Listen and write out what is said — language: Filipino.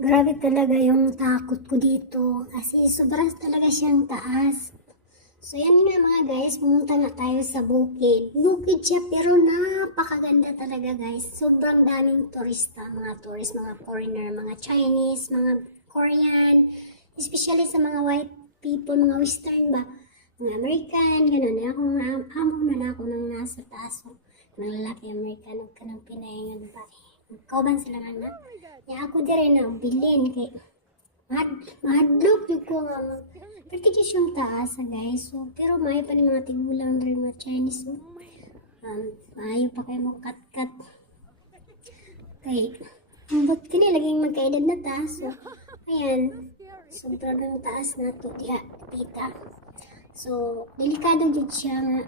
Grabe talaga yung takot ko dito. Kasi sobrang talaga siyang taas. So yan nga mga guys, pumunta na tayo sa bukid. Bukid siya pero napakaganda talaga guys. Sobrang daming turista, mga tourist, mga foreigner, mga Chinese, mga Korean, especially sa mga white people, mga western ba, mga American, gano'n. Amo na ako nang nasa taas. So, ng lalaki American, ka ng pinahingan ba. Kauban sila nga na. Ya ako di rin na bilin kay madlock yung ko nga particular yung taas guys. So, pero may pa ni mga tigulang rin mga Chinese. So, maayo pa kayo mo kat-kat. Kay, ambot ka na, laging magkaedad na taas. So, ayan. Sobrang taas na to, tita. So, delikado dyan siya nga.